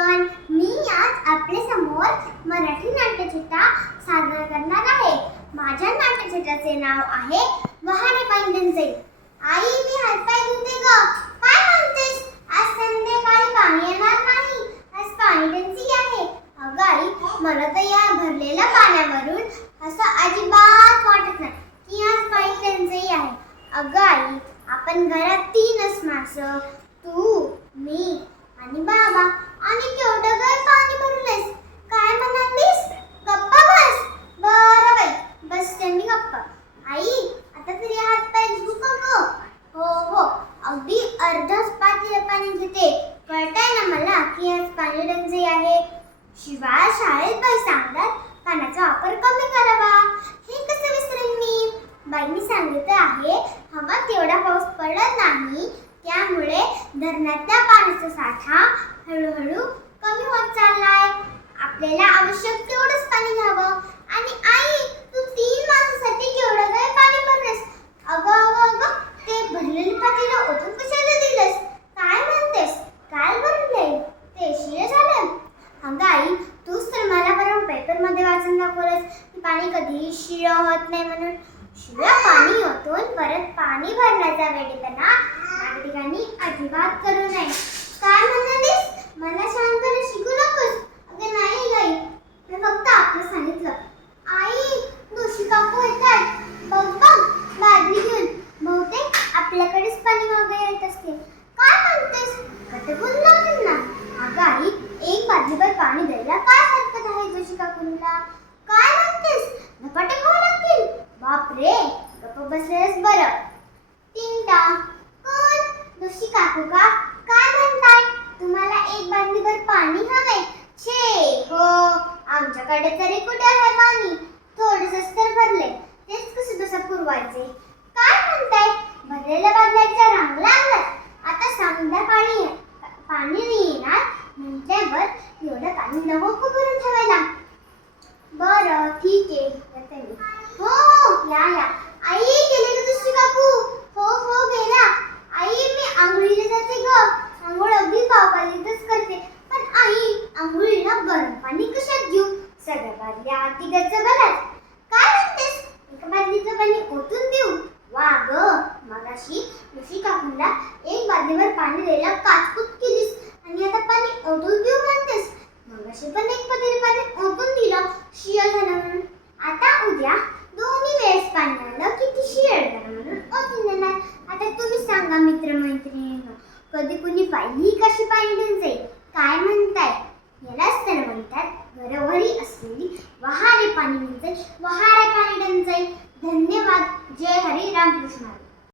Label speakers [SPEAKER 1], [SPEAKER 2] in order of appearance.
[SPEAKER 1] Everyone मी आज आपल्यासमोर मराठी नाट्यचित्रा सादर करणार आहे. माझ्या नाट्यचित्राचे नाव आहे वहाने पाहिजे आई मी हातपाय धुते ग. काय म्हणतेस? आज संध्याकाळी पाणी येणार नाही. आज पाणी टंचाई आहे. अगं आई मला तर या भरलेल्या पाण्यावरून असं अजिबात वाटत नाही की आज पाणी टंचाई आहे. अगं आई आपण घरात तीनच माणसं तू मी आणि बाबा आणि केवढं घर पाणी भरलेस काय म्हणालीस गप्पा बस बरं बाई बस त्यांनी गप्पा आई आता तरी हात पाय धुवू का गं? हो हो अगदी अर्धाच पातेलं पाणी घेते कळतंय ना मला की आज पाणी टंचाई आहे शिवाय शाळेत बाई सांगतात पाण्याचा वापर कमी करावा. हे कसं विसरेन मी? बाईंनी सांगितलं आहे हवा तेवढा पाऊस पडत नाही त्यामुळे धरणातल्या पाण्याचा साठा हळूहळू कमी होत चाललाय. आपल्याला आवश्यक तेवढंच पाणी घ्यावं. आणि आई तू तीन माणसासाठी केवढं काय पाणी भरलेस? अगं अगं अगं ते भरलेलं पातेलं ओतून कशाला दिलंस काय म्हणतेस काय भरले ते शिळ झालं अगं आई तूच तर मला परवा पेपरमध्ये वाचून दाखवलंस की पाणी कधीही शिळ होत नाही म्हणून शिळ पाणी ओतून परत पाणी भरण्याचा वेळेपणा नागरिकांनी अजिबात करू नये. काय म्हणालीस? मला शांतपणे शिकू नकोस. अगं नाही गाई मी फक्त आपलं सांगितलं. आई दोषी काकू येतात. बघ बघ बादली घेऊन. बहुतेक आपल्याकडेच पाणी मागे येत असते काय म्हणतेस? कटकून ना? अगं आई एक बादलीभर पाणी द्यायला काय हरकत आहे जोशी काकूंना? गप्प बरं. तिंटा कोण? दोशी काकू का? काय म्हणताय? तुम्हाला एक बादलीभर पाणी हवे. छे. हो. आमच्याकडे तरी कुठे आहे पाणी? थोडंसंच तर भरले. तेच कसं तसं पुरवायचे? काय म्हणताय? भरलेल्या बादल्याच्या रांग लागलात आता सांगता पाणी पाणी येणार. म्हटल्यावर एवढं पाणी नको भरून ठेवायला? बरं ठीक आहे. हो हो. या या आई गेले का दुसरी काकू हो हो गेला आई मी आंघोळीला जाते ग आंघोळ अगदी पावपालीतच करते पण आई आंघोळीला गरम पाणी कशात घेऊ सगळ्या बादल्या तिघाचं काय म्हणतेस? एका बादलीचं पाणी ओतून देऊ वा ग मगाशी ऋषी काकूंना एक बादलीवर पाणी द्यायला काचकूत केलीस. आणि आता पाणी ओतून देऊ म्हणतेस. मगाशी पण एक बादली पाणी ओतून दिलं शिळ झालं म्हणून. आता उद्या दोन्ही वेळेस पाणी आलं की ती शिळ झालं म्हणून ओतून देणार. आता तुम्ही सांगा मित्रमैत्रिणींनो कधी कुणी पाहिली कशी पाणी जाईल? काय म्हणताय? यालाच तर म्हणतात घरोघरी असलेली वहारे पाणी म्हणजे वहार